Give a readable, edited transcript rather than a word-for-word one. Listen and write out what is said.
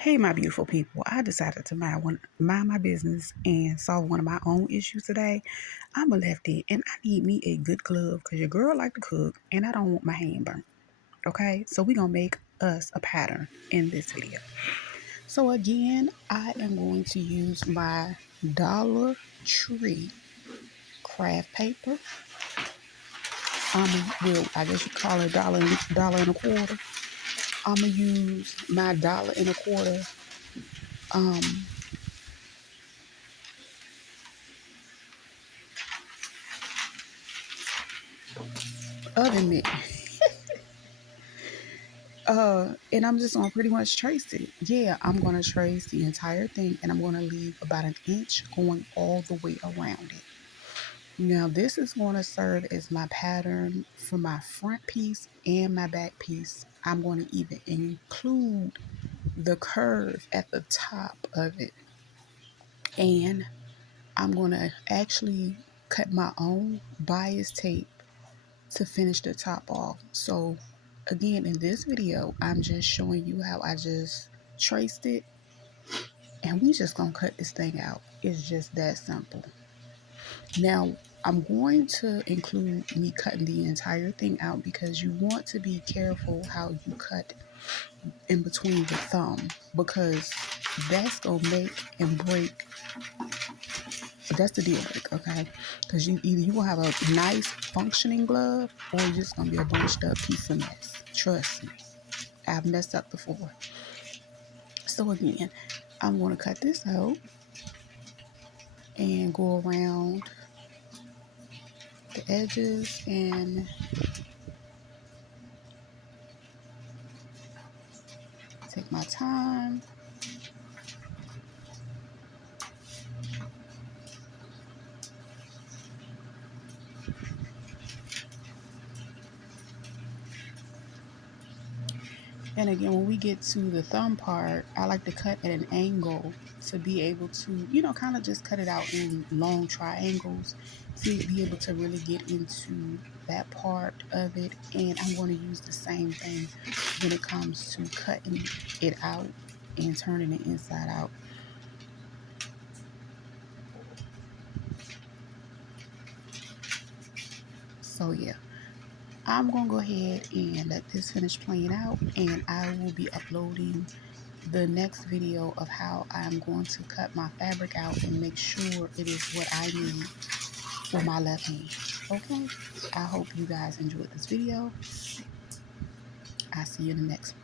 Hey, my beautiful people. I decided to mind my business and solve one of my own issues today. I'm a lefty and I need me a good glove because your girl like to cook and I don't want my hand burnt. Okay, so we're going to make us a pattern in this video. So again, I am going to use my Dollar Tree craft paper. I guess you call it dollar and a quarter. I'm going to use my dollar and a quarter um, oven mitt. And I'm just gonna pretty much trace it. Yeah, I'm gonna trace the entire thing and I'm gonna leave about an inch going all the way around it. Now this is gonna serve as my pattern for my front piece and my back piece. I'm gonna even include the curve at the top of it. And I'm gonna actually cut my own bias tape to finish the top off. So again, in this video, I'm just showing you how I just traced it and we just gonna cut this thing out. It's just that simple. Now, I'm going to include me cutting the entire thing out because you want to be careful how you cut in between the thumb because that's gonna make and break. That's the deal breaker, okay? Because you gonna have a nice functioning glove or you're just gonna be a bunched up piece of mess. Trust me, I've messed up before. So again, I'm gonna cut this out and go around the edges and take my time. And again, when we get to the thumb part, I like to cut at an angle to be able to, kind of just cut it out in long triangles to be able to really get into that part of it. And I'm going to use the same thing when it comes to cutting it out and turning it inside out. So yeah, I'm going to go ahead and let this finish playing out and I will be uploading the next video of how I'm going to cut my fabric out and make sure it is what I need for my left hand. Okay, I hope you guys enjoyed this video. I'll see you in the next one.